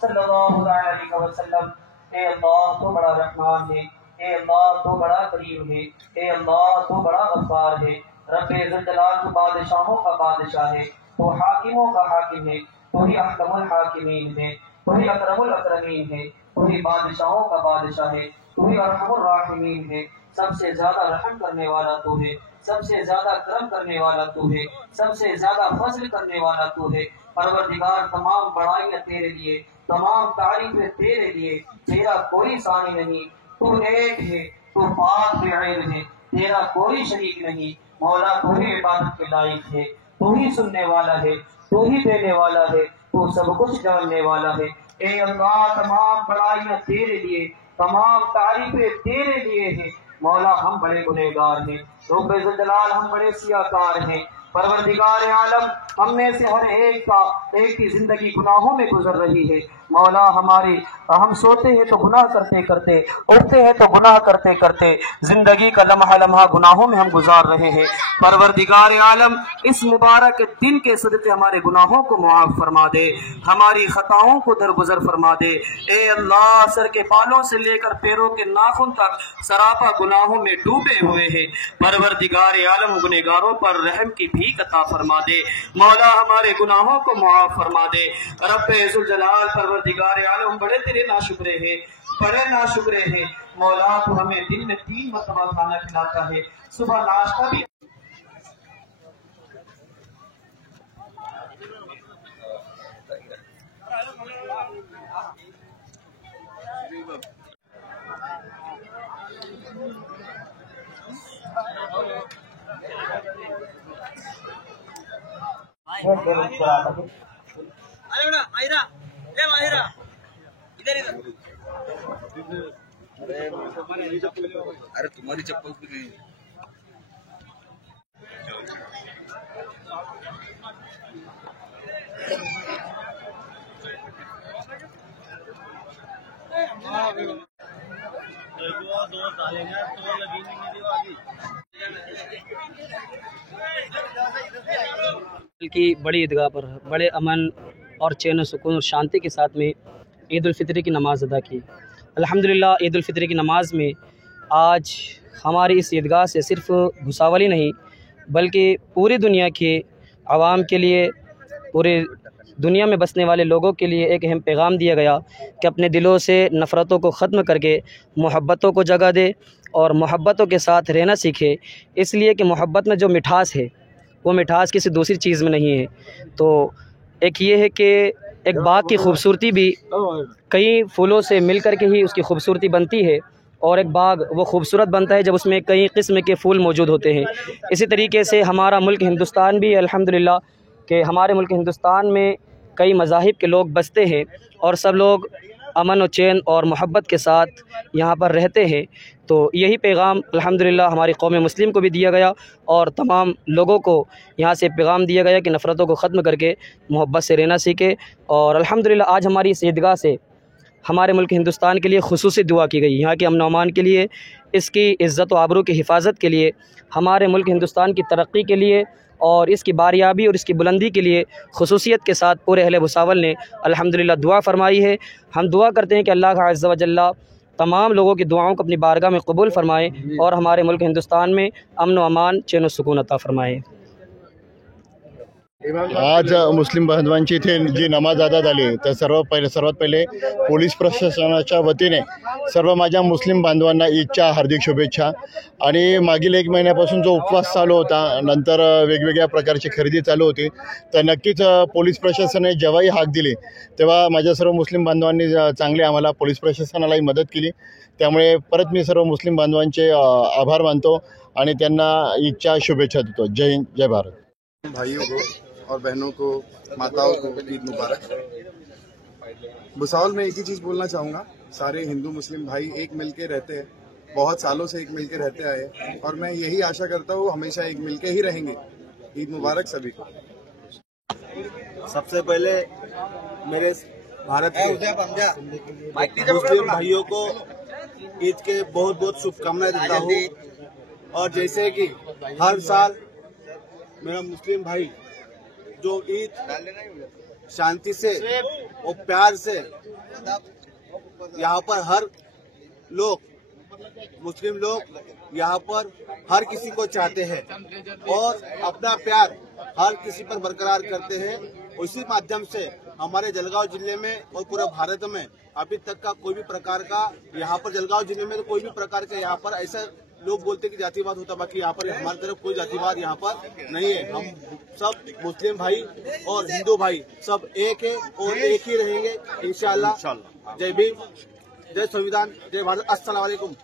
सल्लल्लाहु अलैहि वसल्लम। ए अल्लाह तो बड़ा रहमान है, ए अल्लाह तो बड़ा करीम है, ए अल्लाह तो बड़ा गफ्फार है। रब्बे ज़ुल जलाल तो बादशाहों का बादशाह है, तो हाकिमों का हाकिम है, तो ही अहकमुल हाकिमीन है, तो ही अकरमुल अकरमीन है, तो ही बादशाहों का बादशाह है, तो ही अरहमुर राहिमीन है। सबसे ज्यादा रहम करने वाला तू है, सबसे ज्यादा करम करने वाला तू है, सबसे ज्यादा फजल करने वाला तू है। परवरदिगार तमाम बड़ाइयाँ तेरे लिए, तमाम तारीफें तेरे लिए, तेरा कोई सानी नहीं, तू एक है, तू पाक बेअइब है, तेरा कोई शरीक नहीं। मौला तू ही इबादत के लायक है, तू ही सुनने वाला है, तू ही देने वाला है, तू सब कुछ जानने वाला है। ए अल्लाह तमाम बड़ाइयाँ तेरे लिए, तमाम तारीफें तेरे लिए है। मौला हम बड़े गुनहगार हैं, रब्बे ज़ुल जलाल हम बड़े सियाकार हैं। परवरदिगार आलम हम में से हर एक की जिंदगी गुनाहों में गुजर रही है। मौला हम सोते हैं तो गुनाह करते करते, उठते हैं तो गुनाह करते करते जिंदगी का लम्हा लम्हा गुनाहों में हम गुजार रहे हैं। परवरदिगार आलम इस मुबारक दिन के सदक़े हमारे गुनाहों को मुआफ़ फरमा दे, हमारी खताओं को दरगुजर फरमा दे। ए अल्लाह सर के बालों से लेकर पैरों के नाखून तक सरापा गुनाहों में डूबे हुए हैं। परवरदिगार आलम गुनहगारों पर रहम की भीख अता फरमा दे। मौला हमारे गुनाहों को मुआफ़ फरमा दे। रब्बे ज़ुल जलाल परवरदिगार आलम बड़े तेरे नाशुक्रे हैं, बड़े नाशुक्रे हैं। मौला तू हमें दिन में 3 मरतबा खाना खिलाता है, सुबह नाश्ता भी। अरे तुम्हारी चप्पल भी नहीं। की बड़ी ईदगाह पर बड़े अमन और चैन सुकून और शांति के साथ में ईद उल फितर की नमाज़ अदा की। अल्हम्दुलिल्लाह ईद उल फितर की नमाज़ में आज हमारी इस ईदगाह से सिर्फ़ भुसावल ही नहीं बल्कि पूरी दुनिया के आवाम के लिए, पूरे दुनिया में बसने वाले लोगों के लिए एक अहम पैगाम दिया गया कि अपने दिलों से नफ़रतों को ख़त्म करके मोहब्बतों को जगह दे और मोहब्बतों के साथ रहना सीखे। इसलिए कि मोहब्बत में जो मिठास है वो मिठास किसी दूसरी चीज़ में नहीं है। तो एक ये है कि एक बाग की खूबसूरती भी कई फूलों से मिल कर के ही उसकी खूबसूरती बनती है, और एक बाग वो खूबसूरत बनता है जब उसमें कई किस्म के फूल मौजूद होते हैं। इसी तरीके से हमारा मुल्क हिंदुस्तान भी अल्हम्दुलिल्लाह कि हमारे मुल्क हिंदुस्तान में कई मज़ाहिब के लोग बसते हैं और सब लोग अमन और चैन और मोहब्बत के साथ यहाँ पर रहते हैं। तो यही पैगाम अल्हम्दुलिल्लाह हमारी कौम मुस्लिम को भी दिया गया और तमाम लोगों को यहाँ से पैगाम दिया गया कि नफ़रतों को ख़त्म करके मोहब्बत से रहना सीखे। और अल्हम्दुलिल्लाह आज हमारी इस ईदगाह से हमारे मुल्क हिंदुस्तान के लिए खुसूसी दुआ की गई, यहाँ के अमन अमान के लिए, इसकी इज़्ज़त व आबरू की हिफाजत के लिए, हमारे मुल्क हिंदुस्तान की तरक्की के लिए और इसकी बारियाबी और इसकी बुलंदी के लिए खुसूसियत के साथ पूरे अहले भुसावल ने अल्हम्दुलिल्लाह दुआ फरमाई है। हम दुआ करते हैं कि अल्लाह अज़्ज़ व जल्ला तमाम लोगों की दुआओं को अपनी बारगाह में कबूल फरमाए और हमारे मुल्क हिंदुस्तान में अमन व अमान, चैन व सुकून अता फरमाए। आज मुस्लिम बांधवांची इथे जी नमाज अदा झाली तर सर्वात पहिले पोलीस प्रशासनाच्या वतीने सर्व माझ्या मुस्लिम बांधवांना ईदच्या हार्दिक शुभेच्छा। आणि मागील 1 महिन्यापासून जो उपवास चालू होता, नंतर वेगवेगळ्या प्रकारची खरेदी चालू होती, तर नक्कीच पोलीस प्रशासनाने जेव्हाही हाक दिली तेव्हा माझ्या सर्व मुस्लिम बांधवांनी चांगले आम्हाला पोलीस प्रशासनालाही मदत केली। त्यामुळे परत मी सर्व मुस्लिम बांधवांचे आभार मानतो आणि त्यांना ईदच्या शुभेच्छा देतो। जय हिंद, जय भारत। भाइयों को और बहनों को, माताओं को ईद मुबारक। भुसावल में एक ही चीज़ बोलना चाहूँगा, सारे हिंदू मुस्लिम भाई एक मिलके रहते हैं बहुत सालों से एक मिलके रहते आए और मैं यही आशा करता हूँ हमेशा एक मिलके ही रहेंगे। ईद मुबारक सभी को। सबसे पहले मेरे भारत के मुस्लिम भाइयों को ईद के बहुत बहुत शुभकामनाएं देता हूँ। और जैसे कि हर साल मेरा मुस्लिम भाई जो ईद शांति से और प्यार से यहाँ पर हर लोग मुस्लिम लोग यहाँ पर हर किसी को चाहते हैं और अपना प्यार हर किसी पर बरकरार करते हैं। उसी माध्यम से हमारे जलगांव जिले में और पूरे भारत में अभी तक का कोई भी प्रकार का यहाँ पर जलगांव जिले में कोई भी प्रकार का यहाँ पर ऐसा लोग बोलते कि जातिवाद होता, बाकी यहाँ पर हमारी तरफ कोई जातिवाद यहाँ पर नहीं है। हम सब मुस्लिम भाई और हिंदू भाई सब एक है और एक ही रहेंगे इंशाअल्लाह। जय भीम, जय संविधान, जय भारत। अस्सलाम वालेकुम।